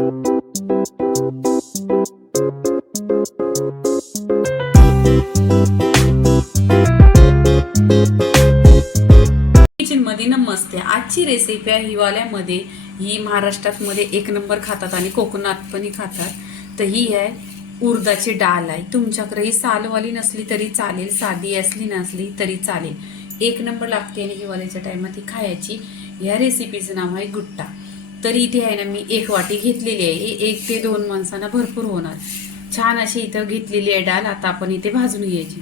किचनमध्ये नमस्ते. आजची रेसिपी आहे हिवाळ्यामध्ये. ही महाराष्ट्रामध्ये एक नंबर खातात आणि कोकणात पण खातात. तर ही आहे उर्दाची डाळ आहे. तुमच्याकडे ही सालवाली नसली तरी चालेल साधी असली नसली तरी चालेल. एक नंबर लागते आणि हिवाळ्याच्या टायमात ही खायची. ह्या रेसिपीचं नाव आहे गुट्टा. तरी इथे आहे ना मी एक वाटी घेतलेली आहे. ही एक ते दोन माणसांना भरपूर होणार. छान अशी इथं घेतलेली आहे डाळ आता आपण इथे भाजून घ्यायची.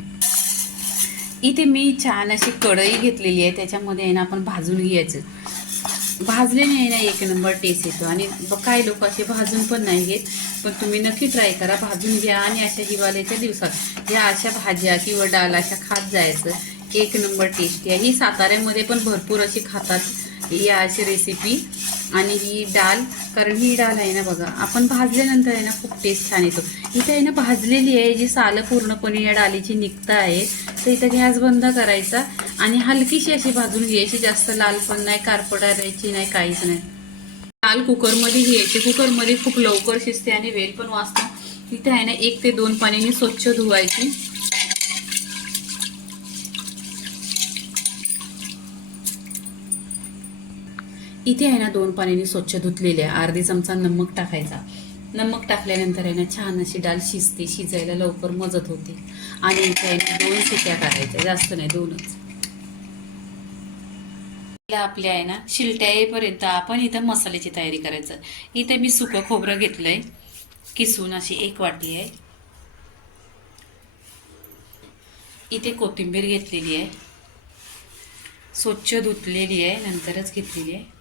इथे मी छान अशी कढई घेतलेली आहे. त्याच्यामध्ये आहे ना आपण भाजून घ्यायचं. भाजल्याने आहे ना एक नंबर टेस्ट येतो. आणि ब- काही लोक असे भाजून पण नाही घेत. पण तुम्ही नक्की ट्राय करा. भाजून घ्या. आणि अशा हिवाळ्याच्या दिवसात ह्या अशा भाज्या किंवा डाळ अशा खात जायचं. एक नंबर टेस्टी आहे ही साताऱ्यामध्ये पण भरपूर अशी खातात या अशी रेसिपी आणि ही डाळ कारण ही डाळ आहे ना बघा आपण भाजल्यानंतर आहे ना खूप टेस्ट छान येतो. इथे आहे ना भाजलेली आहे जी सालं पूर्णपणे या डाळीची निघता आहे तर इथं गॅस बंद करायचा आणि हलकीशी अशी भाजून घ्यायची जास्त लाल पण नाही कारपडायची नाही काहीच नाही. लाल कुकरमध्ये घ्यायची कुकरमध्ये खूप लवकर शिजते आणि वेल पण वाचतो इथे आहे ना एक ते दोन पाण्याने स्वच्छ धुवायची. इथे आहे ना दोन पाण्याने स्वच्छ धुतलेले आहे अर्धी चमचा नमक टाकायचा. नमक टाकल्यानंतर आहे ना छान अशी डाळ शिजते शिजायला लवकर मदत होते. आणि इथे आहे ना दोन शिट्या करायच्या जास्त नाही दोनच. आपल्या आहे ना शिलट्या येईपर्यंत आपण इथं मसाल्याची तयारी करायचं. इथे मी सुकं खोबरं घेतलंय. किसून अशी एक वाटी आहे. इथे कोथिंबीर घेतलेली आहे. स्वच्छ धुतलेली आहे नंतरच घेतलेली आहे.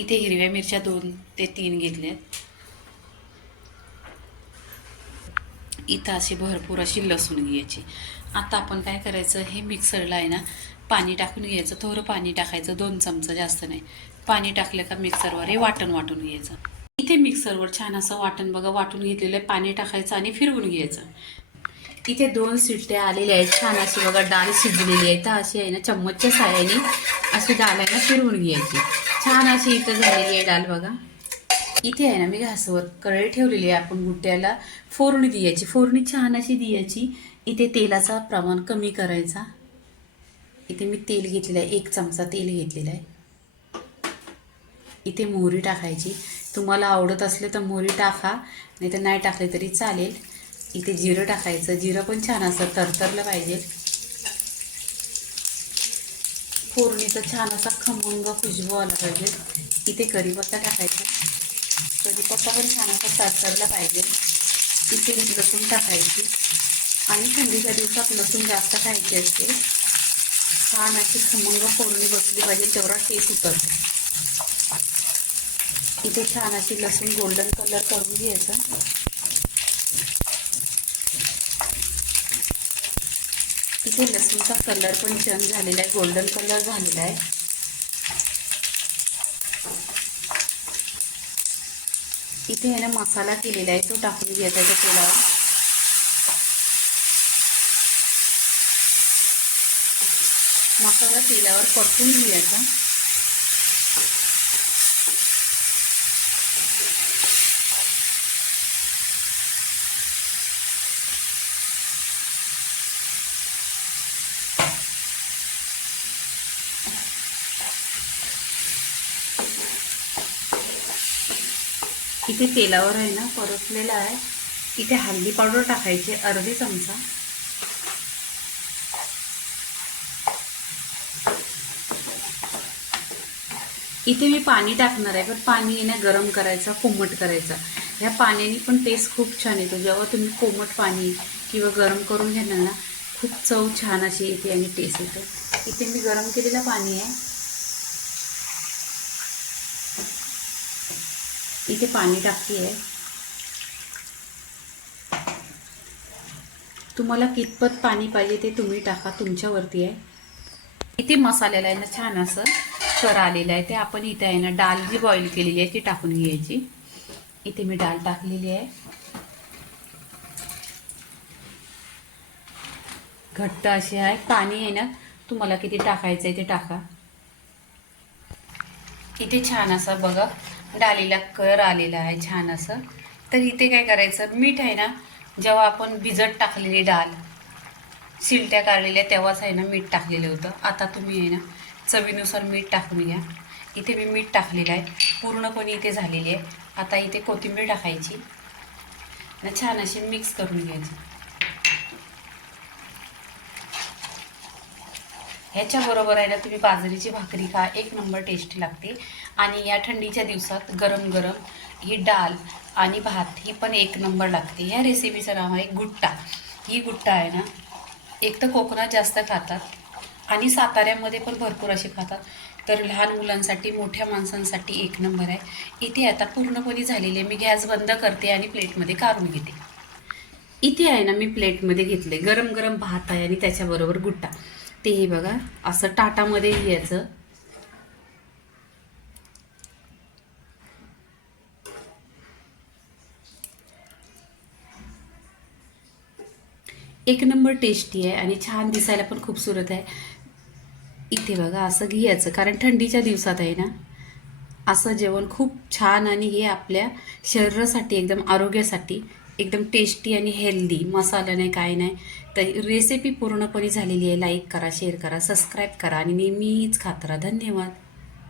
इथे हिरव्या मिरच्या दोन ते तीन घेतल्यात. इथं अशी भरपूर अशी लसूण घ्यायची. आता आपण काय करायचं हे मिक्सरला आहे ना पाणी टाकून घ्यायचं. थोडं पाणी टाकायचं दोन चमचा जास्त नाही. पाणी टाकलं का मिक्सरवर हे वाटण वाटून घ्यायचं. इथे मिक्सरवर छान असं वाटण बघा वाटून घेतलेलं आहे. पाणी टाकायचं आणि फिरवून घ्यायचं. इथे दोन सिट्ट्या आलेल्या आहेत. छान अशी बघा डाळ शिजलेली आहे. तर अशी आहे ना चम्मचच्या साह्याने अशी डाळ आहे ना फिरवून घ्यायची. छान अशी इथं झालेली आहे डाल बघा. इथे आहे ना मी घासवर कढई ठेवलेली आहे. आपण गुट्ट्याला फोडणी द्यायची. फोडणी छान अशी द्यायची. इथे तेलाचा प्रमाण कमी करायचा. इथे मी तेल घेतलेलं आहे. एक चमचा तेल घेतलेला आहे. इथे मोहरी टाकायची. तुम्हाला आवडत असले तर मोहरी टाका. नाही तर नाही टाकले तरी चालेल. इथे जिरं टाकायचं. जिरं पण छान असं तरतरलं पाहिजे. फोडणीचा छान असा खमंग खुशबू आला पाहिजे. इथे कढीपत्ता टाकायचा. कढीपत्ता पण छान असा साचरला पाहिजे. इथे लसूण टाकायची. आणि थंडीच्या दिवसात लसूण जास्त खायची असते. छान अशी खमंग फोडणी बसली पाहिजे तेवढा टेस्ट उतरतो. इथे छान अशी लसूण गोल्डन कलर करून घ्यायचा. इथे लसूणचा कलर पण चेंज झालेला आहे. गोल्डन कलर झालेला आहे. इथे याने मसाला केलेला आहे. तो टाकून घ्यायचा त्या तेलावर मसाला तेलावर परतून घ्यायचा. इथे तेलावर आहे ना परतलेला आहे. इथे हळदी पावडर टाकायची अर्धी चमचा. इथे मी पाणी टाकणार आहे पण पाणी आहे ना गरम करायचा कोमट करायचा. ह्या पाण्याने पण टेस्ट खूप छान येतो. जेव्हा तुम्ही कोमट पाणी किंवा गरम करून घेणार ना खूप चव छान अशी येते आणि टेस्ट येतो. इथे मी गरम केलेलं पाणी आहे. इथे पाणी टाकते आहे तुम्हाला कितपत पाणी पाहिजे ते तुम्ही टाका तुमच्यावरती आहे. इथे मसाल्याला आहे ना छान असं कर आलेलं आहे. ते आपण इथे आहे ना डाळ जी बॉईल केलेली आहे ती टाकून घ्यायची. इथे मी डाळ टाकलेली आहे. घट्ट अशी आहे. पाणी आहे ना तुम्हाला किती टाकायचं आहे ते टाका. इथे छान असं बघा डालीला कर आलेला आहे छान असं. तर इथे काय करायचं मीठ आहे ना जेव्हा आपण भिजत टाकलेली डाळ शिलट्या काढलेल्या तेव्हाच आहे ना मीठ टाकलेलं होतं. आता तुम्ही आहे ना चवीनुसार मीठ टाकून घ्या. इथे मी मीठ टाकलेलं आहे. पूर्णपणे इथे झालेली आहे. आता इथे कोथिंबीर टाकायची. छान अशी मिक्स करून घ्यायची. ह्याच्याबरोबर आहे ना तुम्ही बाजरीची भाकरी खा एक नंबर टेस्टी लागते. आणि या थंडीच्या दिवसात गरम गरम ही डाळ आणि भात ही पण एक नंबर लागते. ह्या रेसिपीचं नाव आहे गुट्टा. ही गुट्टा आहे ना एक तर कोकणात जास्त खातात आणि साताऱ्यामध्ये पण भरपूर असे खातात. तर लहान मुलांसाठी मोठ्या माणसांसाठी एक नंबर आहे. इथे आता पूर्णपणे झालेले मी गॅस बंद करते आणि प्लेटमध्ये काढून घेते. इथे आहे ना मी प्लेटमध्ये घेतले गरम गरम भात आहे आणि त्याच्याबरोबर गुट्टा. तेही बघा. असं टाटामध्ये घ्यायचं एक नंबर टेस्टी आहे आणि छान दिसायला पण खूपसूरत आहे. इथे बघा असं घ्यायचं. कारण थंडीच्या दिवसात आहे ना असं जेवण खूप छान आणि हे आपल्या शरीरासाठी एकदम आरोग्यासाठी एकदम टेस्टी आणि हेल्दी मसाला नाही काय नाही. तर रेसिपी पूर्णपणे झालेली आहे. लाईक करा शेअर करा सबस्क्राईब करा. आणि नेहमीच खात राहा. धन्यवाद.